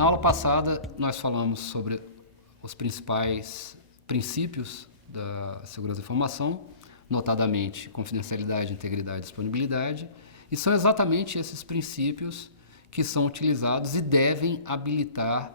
Na aula passada, nós falamos sobre os principais princípios da segurança da informação, notadamente confidencialidade, integridade e disponibilidade, e são exatamente esses princípios que são utilizados e devem habilitar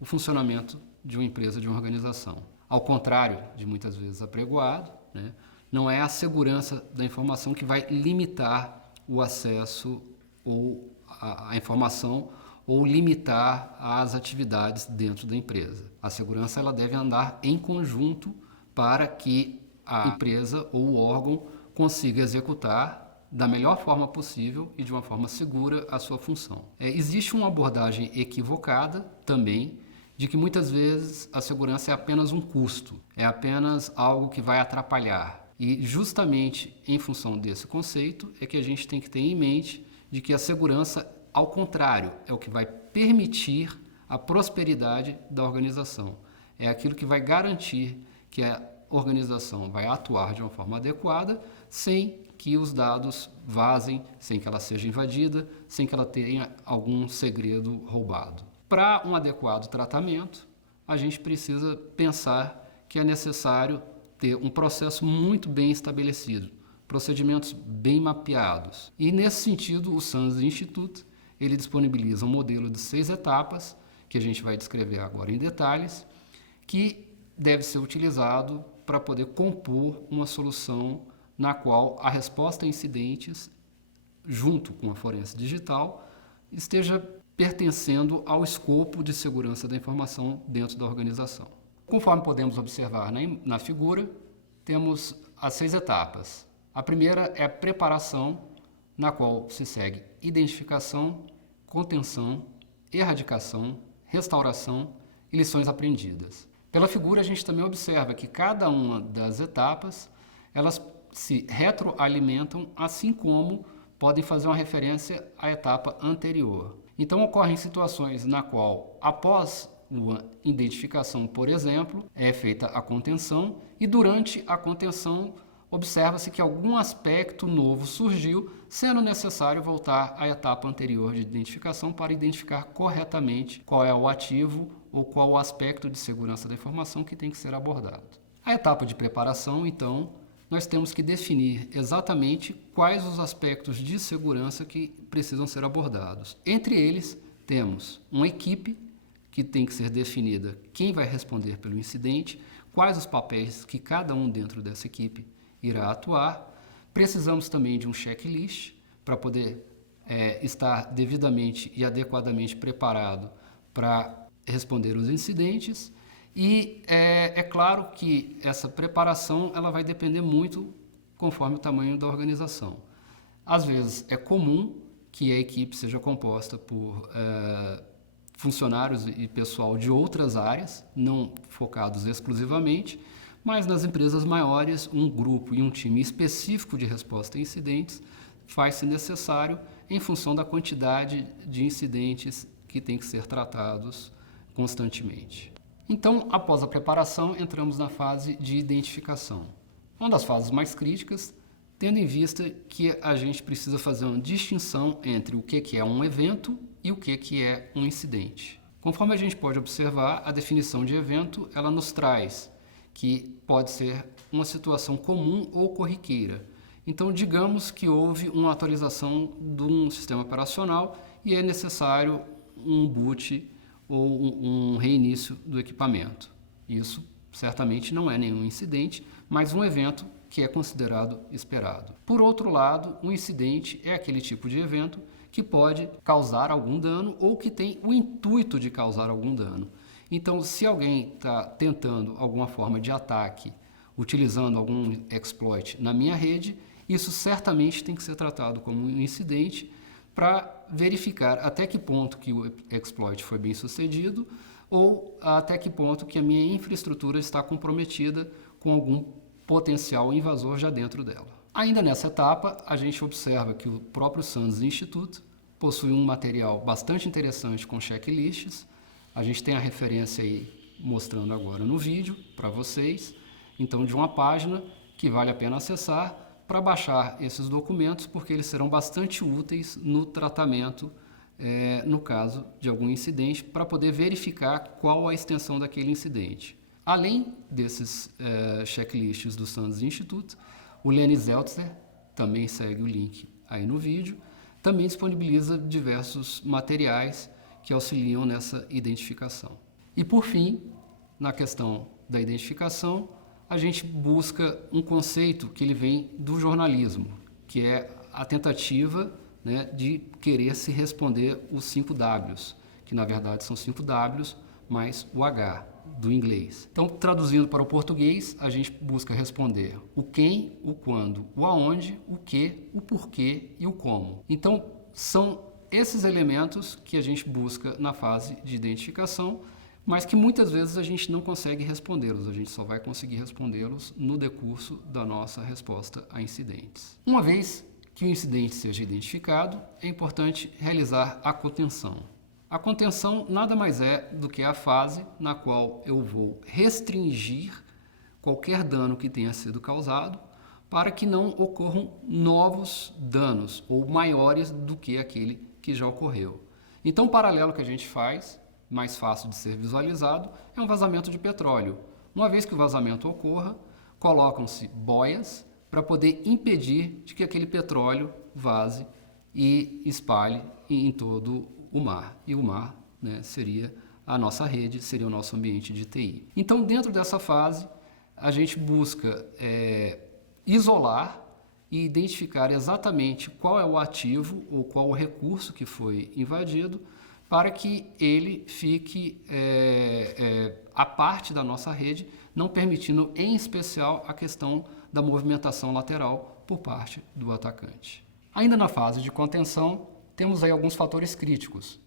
o funcionamento de uma empresa, de uma organização. Ao contrário de muitas vezes apregoado, né, não é a segurança da informação que vai limitar o acesso ou a informação ou limitar as atividades dentro da empresa. A segurança ela deve andar em conjunto para que a empresa ou o órgão consiga executar da melhor forma possível e de uma forma segura a sua função. Existe uma abordagem equivocada também de que muitas vezes a segurança é apenas um custo, é apenas algo que vai atrapalhar. E justamente em função desse conceito é que a gente tem que ter em mente de que a segurança, ao contrário, é o que vai permitir a prosperidade da organização. É aquilo que vai garantir que a organização vai atuar de uma forma adequada sem que os dados vazem, sem que ela seja invadida, sem que ela tenha algum segredo roubado. Para um adequado tratamento, a gente precisa pensar que é necessário ter um processo muito bem estabelecido, procedimentos bem mapeados. E nesse sentido, o SANS Institute ele disponibiliza um modelo de 6 etapas, que a gente vai descrever agora em detalhes, que deve ser utilizado para poder compor uma solução na qual a resposta a incidentes, junto com a forense digital, esteja pertencendo ao escopo de segurança da informação dentro da organização. Conforme podemos observar na figura, temos as 6 etapas. A primeira é a preparação, na qual se segue identificação, contenção, erradicação, restauração e lições aprendidas. Pela figura, a gente também observa que cada uma das etapas, elas se retroalimentam, assim como podem fazer uma referência à etapa anterior. Então, ocorrem situações na qual, após uma identificação, por exemplo, é feita a contenção e durante a contenção observa-se que algum aspecto novo surgiu, sendo necessário voltar à etapa anterior de identificação para identificar corretamente qual é o ativo ou qual o aspecto de segurança da informação que tem que ser abordado. A etapa de preparação, então, nós temos que definir exatamente quais os aspectos de segurança que precisam ser abordados. Entre eles, temos uma equipe que tem que ser definida quem vai responder pelo incidente, quais os papéis que cada um dentro dessa equipe irá atuar. Precisamos também de um checklist para poder estar devidamente e adequadamente preparado para responder os incidentes. E é claro que essa preparação ela vai depender muito conforme o tamanho da organização. Às vezes é comum que a equipe seja composta por funcionários e pessoal de outras áreas, não focados exclusivamente, mas nas empresas maiores, um grupo e um time específico de resposta a incidentes faz-se necessário em função da quantidade de incidentes que têm que ser tratados constantemente. Então, após a preparação, entramos na fase de identificação. Uma das fases mais críticas, tendo em vista que a gente precisa fazer uma distinção entre o que é um evento e o que é um incidente. Conforme a gente pode observar, a definição de evento ela nos traz que pode ser uma situação comum ou corriqueira. Então, digamos que houve uma atualização de um sistema operacional e é necessário um boot ou um reinício do equipamento. Isso certamente não é nenhum incidente, mas um evento que é considerado esperado. Por outro lado, um incidente é aquele tipo de evento que pode causar algum dano ou que tem o intuito de causar algum dano. Então, se alguém está tentando alguma forma de ataque, utilizando algum exploit na minha rede, isso certamente tem que ser tratado como um incidente para verificar até que ponto que o exploit foi bem sucedido ou até que ponto que a minha infraestrutura está comprometida com algum potencial invasor já dentro dela. Ainda nessa etapa, a gente observa que o próprio SANS Institute possui um material bastante interessante com checklists. A gente tem a referência aí mostrando agora no vídeo para vocês, então de uma página que vale a pena acessar para baixar esses documentos, porque eles serão bastante úteis no tratamento no caso de algum incidente, para poder verificar qual a extensão daquele incidente. Além desses checklists do Sanders Institute, o Lenny Zeltzer, também segue o link aí no vídeo, também disponibiliza diversos materiais que auxiliam nessa identificação. E por fim, na questão da identificação, a gente busca um conceito que ele vem do jornalismo, que é a tentativa, né, de querer se responder os 5 Ws, que na verdade são 5 Ws mais o H do inglês. Então, traduzindo para o português, a gente busca responder o quem, o quando, o aonde, o que, o porquê e o como. Então, são esses elementos que a gente busca na fase de identificação, mas que muitas vezes a gente não consegue respondê-los, a gente só vai conseguir respondê-los no decurso da nossa resposta a incidentes. Uma vez que o incidente seja identificado, é importante realizar a contenção. A contenção nada mais é do que a fase na qual eu vou restringir qualquer dano que tenha sido causado para que não ocorram novos danos ou maiores do que aquele que já ocorreu. Então, o paralelo que a gente faz, mais fácil de ser visualizado, é um vazamento de petróleo. Uma vez que o vazamento ocorra, colocam-se boias para poder impedir de que aquele petróleo vaze e espalhe em todo o mar. E o mar, né, seria a nossa rede, seria o nosso ambiente de TI. Então, dentro dessa fase, a gente busca isolar e identificar exatamente qual é o ativo ou qual o recurso que foi invadido para que ele fique à parte da nossa rede, não permitindo, em especial, a questão da movimentação lateral por parte do atacante. Ainda na fase de contenção, temos aí alguns fatores críticos,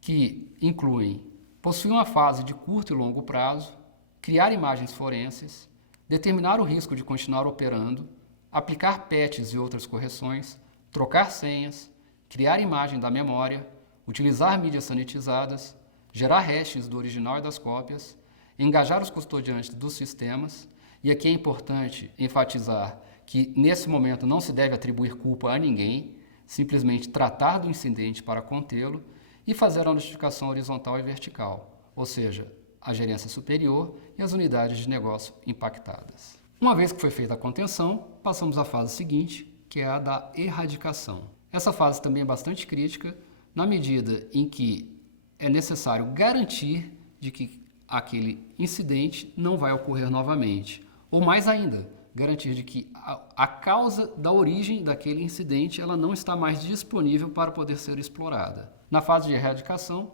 que incluem possuir uma fase de curto e longo prazo, criar imagens forenses, determinar o risco de continuar operando, aplicar patches e outras correções, trocar senhas, criar imagem da memória, utilizar mídias sanitizadas, gerar hashes do original e das cópias, engajar os custodiantes dos sistemas, e aqui é importante enfatizar que nesse momento não se deve atribuir culpa a ninguém, simplesmente tratar do incidente para contê-lo e fazer a notificação horizontal e vertical, ou seja, a gerência superior e as unidades de negócio impactadas. Uma vez que foi feita a contenção, passamos à fase seguinte, que é a da erradicação. Essa fase também é bastante crítica, na medida em que é necessário garantir de que aquele incidente não vai ocorrer novamente. Ou mais ainda, garantir de que a causa da origem daquele incidente ela não está mais disponível para poder ser explorada. Na fase de erradicação,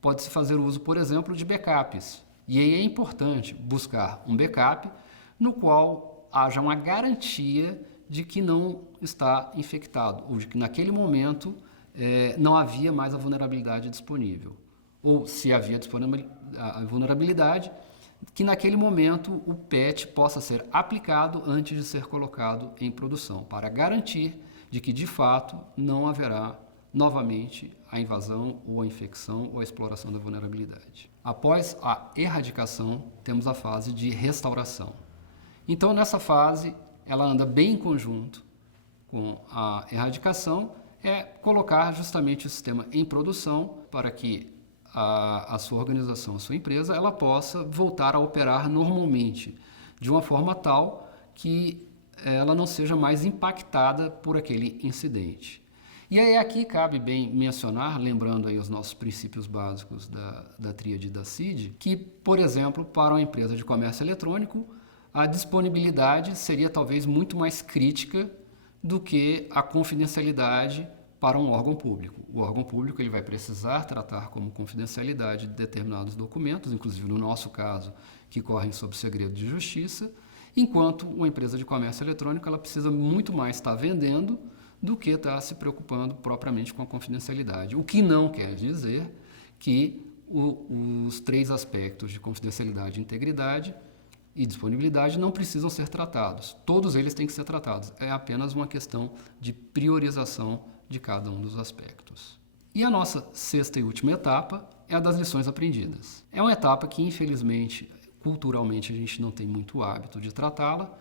pode-se fazer uso, por exemplo, de backups. E aí é importante buscar um backup no qual haja uma garantia de que não está infectado, ou de que naquele momento não havia mais a vulnerabilidade disponível. Ou se havia a vulnerabilidade, que naquele momento o patch possa ser aplicado antes de ser colocado em produção, para garantir de que de fato não haverá novamente a invasão ou a infecção ou a exploração da vulnerabilidade. Após a erradicação, temos a fase de restauração. Então, nessa fase, ela anda bem em conjunto com a erradicação, é colocar justamente o sistema em produção para que a sua organização, a sua empresa, ela possa voltar a operar normalmente, de uma forma tal que ela não seja mais impactada por aquele incidente. E aí aqui cabe bem mencionar, lembrando aí os nossos princípios básicos da tríade da CID, que, por exemplo, para uma empresa de comércio eletrônico, a disponibilidade seria talvez muito mais crítica do que a confidencialidade para um órgão público. O órgão público ele vai precisar tratar como confidencialidade determinados documentos, inclusive no nosso caso, que correm sob segredo de justiça, enquanto uma empresa de comércio eletrônico ela precisa muito mais estar vendendo do que estar se preocupando propriamente com a confidencialidade. O que não quer dizer que os 3 aspectos de confidencialidade, integridade e disponibilidade não precisam ser tratados. Todos eles têm que ser tratados. É apenas uma questão de priorização de cada um dos aspectos. E a nossa 6ª e última etapa é a das lições aprendidas. É uma etapa que, infelizmente, culturalmente, a gente não tem muito hábito de tratá-la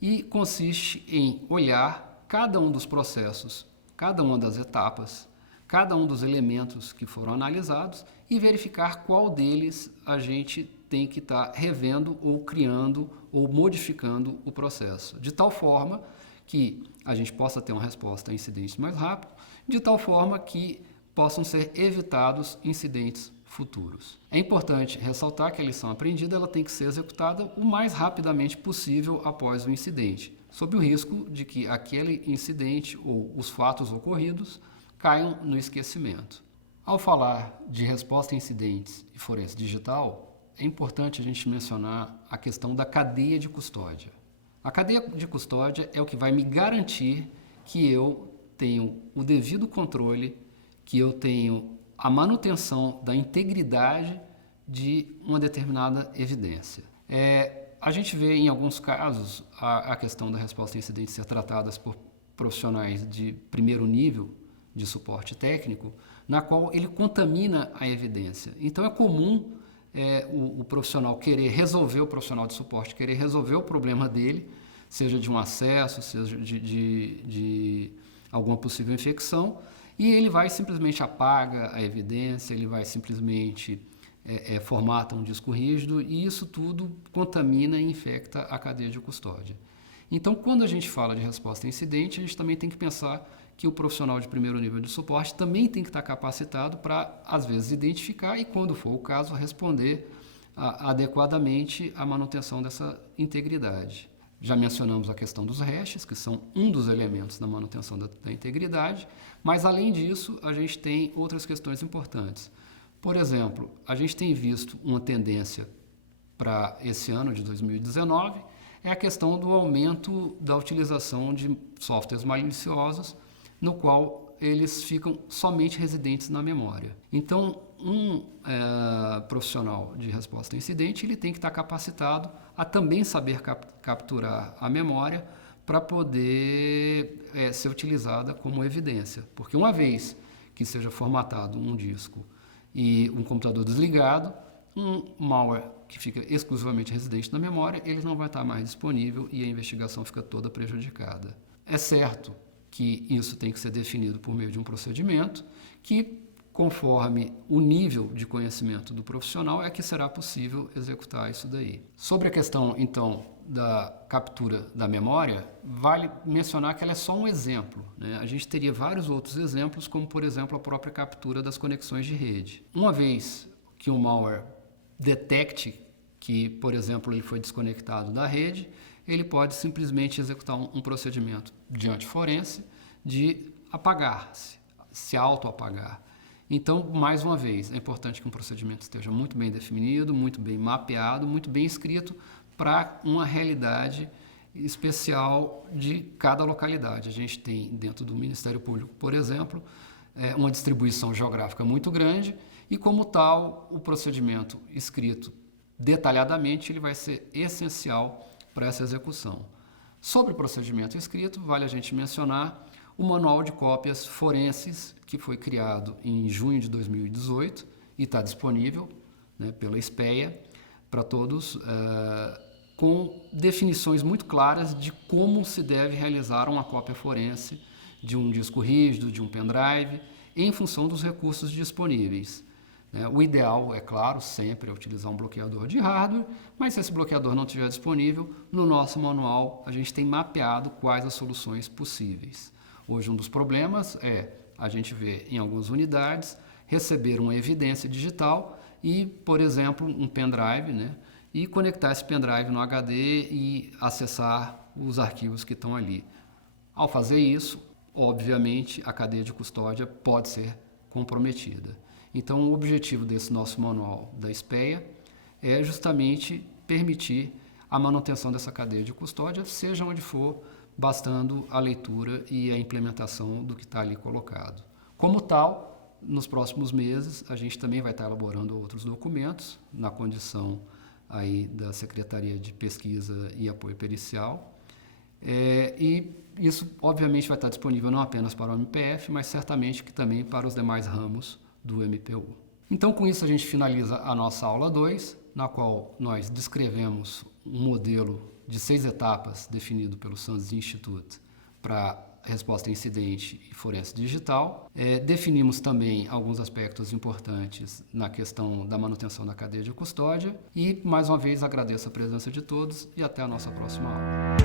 e consiste em olhar cada um dos processos, cada uma das etapas, cada um dos elementos que foram analisados e verificar qual deles a gente tem que estar revendo ou criando ou modificando o processo, de tal forma que a gente possa ter uma resposta a incidentes mais rápido, de tal forma que possam ser evitados incidentes futuros. É importante ressaltar que a lição aprendida ela tem que ser executada o mais rapidamente possível após o incidente, sob o risco de que aquele incidente ou os fatos ocorridos caiam no esquecimento. Ao falar de resposta a incidentes e forense digital, é importante a gente mencionar a questão da cadeia de custódia. A cadeia de custódia é o que vai me garantir que eu tenho o devido controle, que eu tenho a manutenção da integridade de uma determinada evidência. A gente vê em alguns casos a questão da resposta a incidentes ser tratadas por profissionais de primeiro nível de suporte técnico, na qual ele contamina a evidência. Então é comum o profissional querer resolver, o profissional de suporte querer resolver o problema dele, seja de um acesso, seja de alguma possível infecção, e ele vai simplesmente apaga a evidência, ele vai simplesmente formata um disco rígido, e isso tudo contamina e infecta a cadeia de custódia. Então, quando a gente fala de resposta a incidente, a gente também tem que pensar que o profissional de primeiro nível de suporte também tem que estar capacitado para, às vezes, identificar e, quando for o caso, responder adequadamente à manutenção dessa integridade. Já mencionamos a questão dos hashes, que são um dos elementos da manutenção da integridade, mas, além disso, a gente tem outras questões importantes. Por exemplo, a gente tem visto uma tendência para esse ano de 2019, é a questão do aumento da utilização de softwares maliciosos, no qual eles ficam somente residentes na memória. Então, um profissional de resposta a incidente ele tem que estar capacitado a também saber capturar a memória para poder ser utilizada como evidência. Porque uma vez que seja formatado um disco e um computador desligado, um malware que fica exclusivamente residente na memória, ele não vai estar mais disponível e a investigação fica toda prejudicada. É certo que isso tem que ser definido por meio de um procedimento que, conforme o nível de conhecimento do profissional, é que será possível executar isso daí. Sobre a questão, então, da captura da memória, vale mencionar que ela é só um exemplo, né? A gente teria vários outros exemplos, como, por exemplo, a própria captura das conexões de rede. Uma vez que o malware detecte que, por exemplo, ele foi desconectado da rede, ele pode simplesmente executar um procedimento de antiforense de apagar-se, se auto-apagar. Então, mais uma vez, é importante que um procedimento esteja muito bem definido, muito bem mapeado, muito bem escrito para uma realidade especial de cada localidade. A gente tem, dentro do Ministério Público, por exemplo, uma distribuição geográfica muito grande e, como tal, o procedimento escrito detalhadamente ele vai ser essencial para essa execução. Sobre o procedimento escrito, vale a gente mencionar o Manual de Cópias Forenses, que foi criado em junho de 2018 e está disponível, né, pela SPEA para todos, com definições muito claras de como se deve realizar uma cópia forense de um disco rígido, de um pendrive, em função dos recursos disponíveis. O ideal, é claro, sempre é utilizar um bloqueador de hardware, mas se esse bloqueador não estiver disponível, no nosso manual a gente tem mapeado quais as soluções possíveis. Hoje um dos problemas é a gente ver em algumas unidades receber uma evidência digital e, por exemplo, um pendrive, né, e conectar esse pendrive no HD e acessar os arquivos que estão ali. Ao fazer isso, obviamente, a cadeia de custódia pode ser comprometida. Então, o objetivo desse nosso manual da SPEA é justamente permitir a manutenção dessa cadeia de custódia, seja onde for, bastando a leitura e a implementação do que está ali colocado. Como tal, nos próximos meses, a gente também vai estar elaborando outros documentos, na condição aí da Secretaria de Pesquisa e Apoio Pericial, e isso, obviamente, vai estar disponível não apenas para o MPF, mas certamente que também para os demais ramos do MPU. Então, com isso, a gente finaliza a nossa aula 2, na qual nós descrevemos um modelo de 6 etapas definido pelo SANS Institute para resposta a incidente e forense digital. Definimos também alguns aspectos importantes na questão da manutenção da cadeia de custódia e, mais uma vez, agradeço a presença de todos e até a nossa próxima aula.